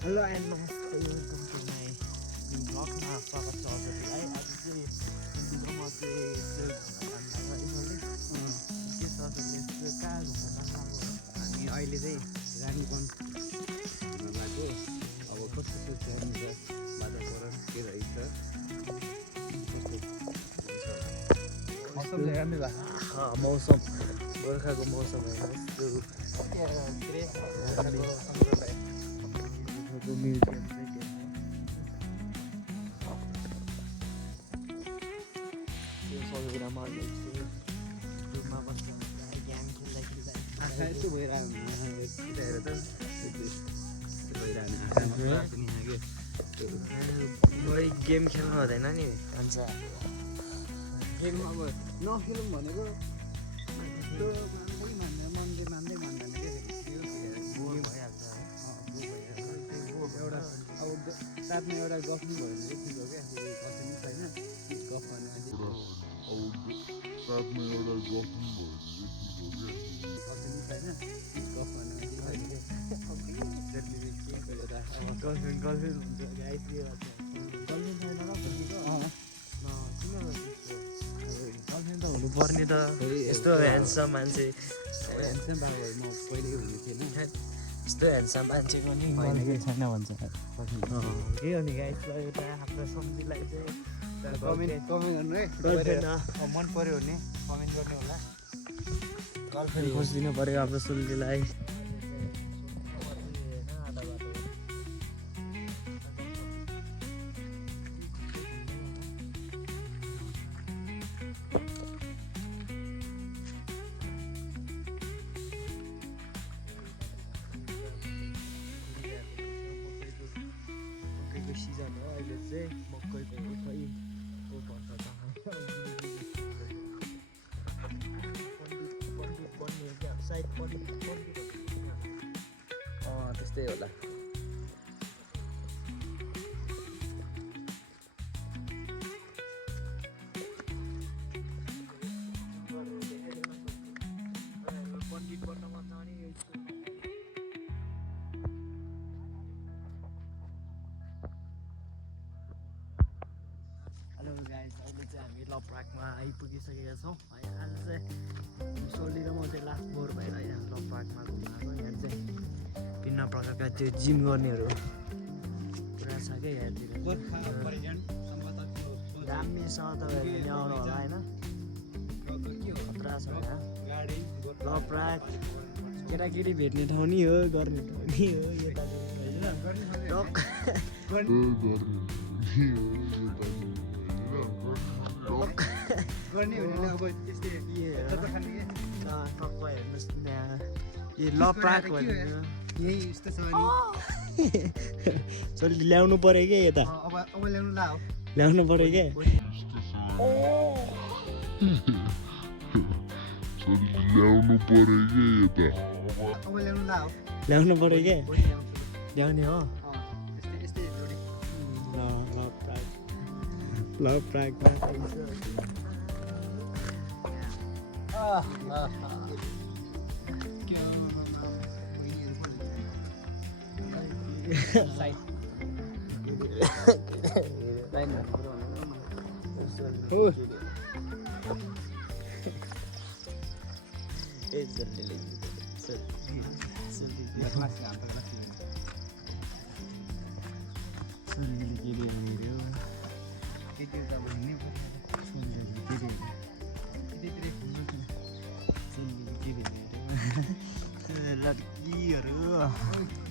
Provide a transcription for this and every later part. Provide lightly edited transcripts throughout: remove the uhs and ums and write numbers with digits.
Hello and namaste, welcome to my new vlogमा स्वागत छ हजुरलाई। आज चाहिँ हिन्दूमा चाहिँ त्यो घुम्न जानु लाग्यो है के छ हजुरले त्यो कहाँ घुम्न जानु लाग्यो? हामी अहिले चाहिँ रानीवन घुम्न गएको। अब कस्तो त्यहाँनिर वातावरण के रहेछ मौसम राम्रो भएको मौसम गोर्खाको मौसम हेर्नुहोस् त्यो म्युजियम चाहिँ के त्यो सबैकुरामा रुममा बस्छ गेम खेल्दा खेल्दा आँखा यस्तो भइरहनु हेरेर त भइरहनु आँखामा पनि खै गेम खेल्नु हुँदैन नि भन्छ गेम अब नखेलौँ भनेको त्यो मनले मान्दै मान्दैन क्या बोर भइहाल्छ है एउटा अब साथमा एउटा गफ नि भयो भने ठिक हो क्या कसै नि छैन गफ गर्ने मान्छे साथमा एउटा गफ पनि भयो कसै नि छैन गफ गर्ने मान्छे गर्लफ्रेन्ड हुन्छ गाइस के गर्छ गर्लफ्रेन्ड छैन र भनेको गर्लफ्रेन्ड त हुनुपर्ने त यस्तो ह्यान्डसम मान्छे ह्यान्डसम बाबु म पहिल्यै हुने थिएन यस्तो ह्यान्डसम मान्छेको नि गर्लफ्रेन्ड छैन भन्छ के हो नि गाइस एउटा हाम्रो सम्झीलाई चाहिँ कमेन्ट गर्नु है गर्लफ्रेन्ड मन पर्यो भने कमेन्ट गर्ने होला गर्लफ्रेन्ड खोजिदिनु पऱ्यो हाम्रो सुल्लीलाई मकैको सिजन हो अहिले चाहिँ मकैको खै पर्छ पण्डित बन्ने क्या सायद पण्डित त्यस्तै होला पण्डित बन्न मन छ भने हेलो गाइस अहिले चाहिँ हामी लप्राकमा आइपुगिसकेका छौँ है। आज चाहिँ सोली र म चाहिँ लास्ट बोर भएर यहाँ लप्राकमा घुम्न आएको। यहाँ चाहिँ विभिन्न प्रकारका त्यो जिम गर्नेहरू पुरा छ क्या यहाँतिर दामी छ तपाईँहरू पनि आउनु होला होइन खतरा छ यहाँ लप्राक केटाकेटी भेट्ने ठाउँ नि हो गर्ने ठाउँ नि हो यता गर्ने भने अब त्यस्तै टक्क हेर्नुहोस् त्यहाँ यो लप्राक भन्यो यही यस्तो छ नि चल ल्याउनु पऱ्यो क्या यता अब ल्याउनु ला हो ल्याउनु पऱ्यो क्या ल्याउनु पऱ्यो कि यता अब ल्याउनु ला हो ल्याउनु पऱ्यो क्या ल्याउने हो यस्तै यस्तै जोडी लप्राकमा लड्कीहरू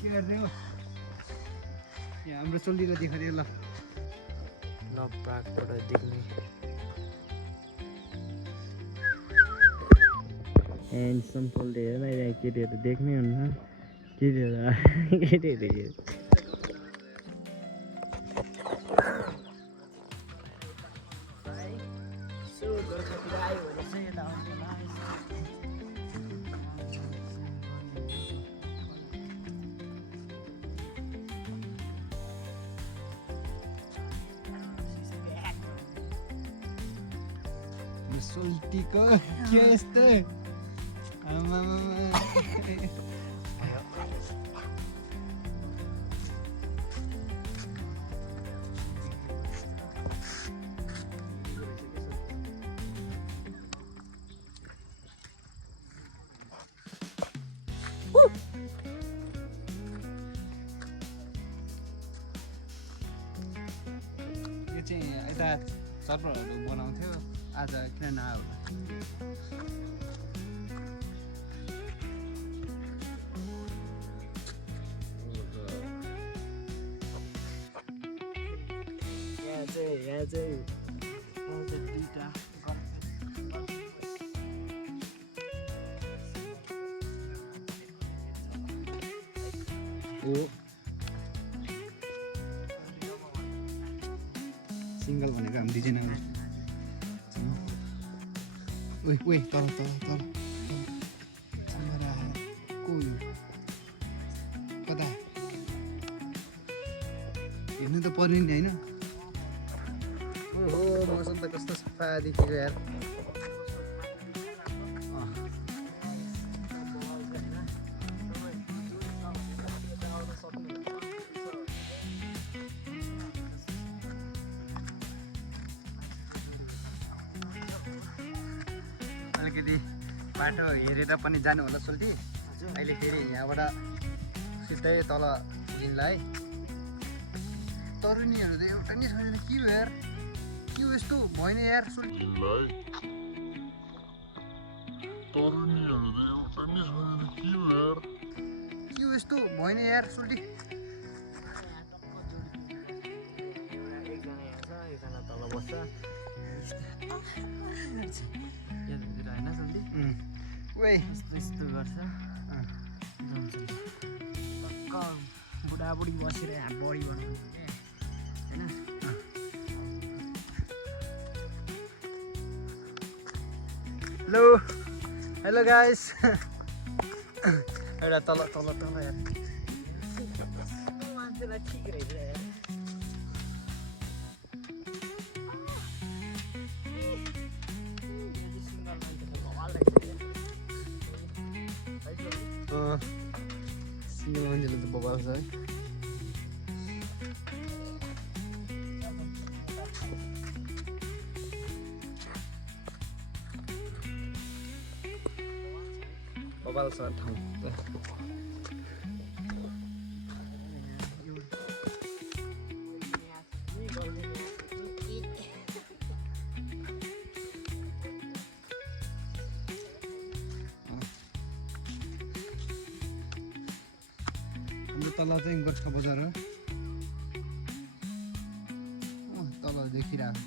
के गर्ने हो यहाँ हाम्रो चोलीलाई देखाइदियो ल लप्राकबाट देख्ने ह्यान्डसम सोल्डे हेर न यहाँ केटीहरू देख्ने हुन्छ केटीहरू गोर्खातिर आयो भने चाहिँ यता आउँदैन सोल्टीको के यस्तो आमामा यो चाहिँ यता सर्भरहरू बनाउँथ्यो आज किन नआयो यहाँ चाहिँ दुईवटा यो सिङ्गल भनेको हामी दुईजना ओइ तल तल तल क्यामेरा को यो कता हेर्नु त पर्यो नि होइन ओहो मौसम त कस्तो सफा देखियो यार अलिकति बाटो हेरेर पनि जानु होला सोल्टी अहिले फेरि यहाँबाट सिधै तल जिनलाई तरुनीहरू त एउटा नि छैन के हो यार के हो यस्तो भएन यार सोल्टी के हो यस्तो भएन यार सोल्टी एकजना यहाँ छ एकजना तल बस्छ यतातिर होइन सोल्टी ओइ यस्तो गर्छ बुढाबुढी बसेर यहाँ बडी बनाउनु होइन हेलो गाइस एउटा तल तल तल यार मान्छेलाई ठिक रहेछ यार सिङ्गल मान्छेले त बबाल्छ है बबाल्छ ठाउँ हाम्रो तल चाहिँ गोर्खा बजार हो तल देखिरहेको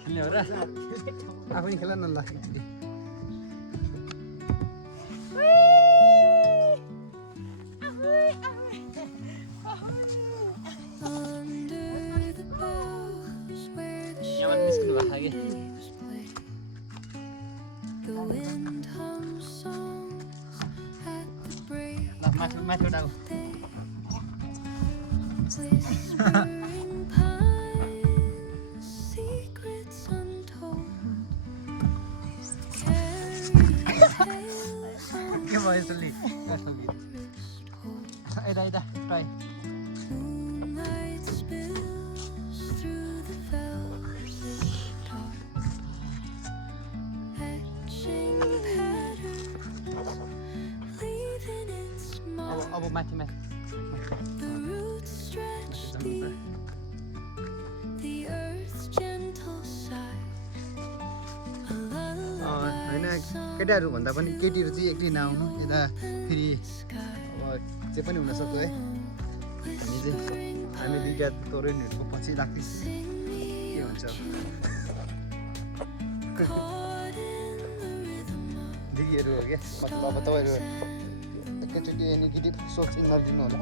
खेल्ने हो र आफै खेल न ल एकचोटि यहाँबाट निस्किनु भएको छ कि माथि माथिबाट आऊ के भयो यसले यता यता ट्राई अब माथि माथि होइन केटाहरू भन्दा पनि केटीहरू चाहिँ एक्लै नआउनु यता फेरि अब जे पनि हुनसक्छ है हामी दुईवटा तरुणहरूको पछि लाग्दैछ के हुन्छ दिदीहरू हो क्या मतलब अब तपाईँहरू एकैचोटि नेगेटिभ सोच नलिनु होला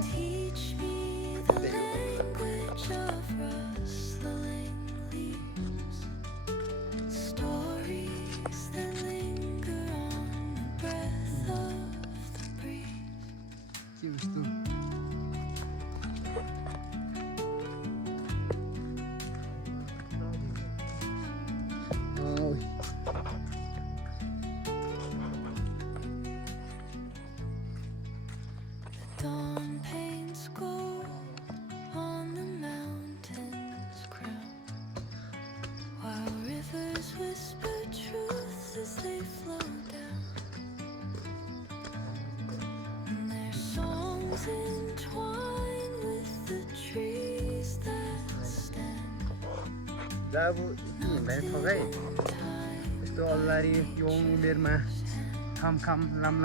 हिँड्दा अब यति हिँड्दैन थकाइ यस्तो अल्लारी यो उमेरमा खाम लाम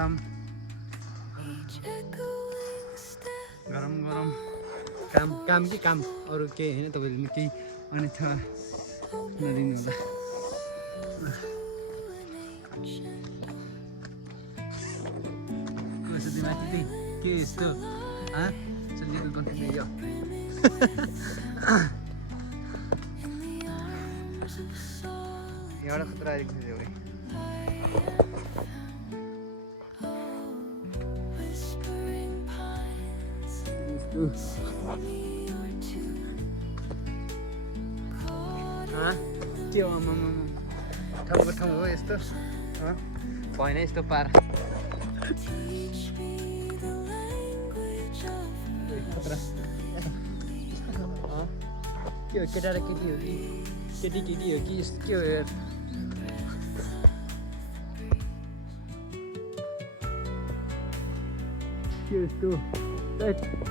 गरम काम कि काम अरू केही होइन तपाईँले केही अन्यथा नदिनु होला कसो दिमाग के यस्तो चलिएको कन्टिन्यू यो एउटा खतरा आएको थियो एउटा के हो ठाउँको ठाउँ हो यस्तो भएन यस्तो पार खतरा के हो केटा र केटी हो कि केटी हो कि यस्तो के हो यार के हो यस्तो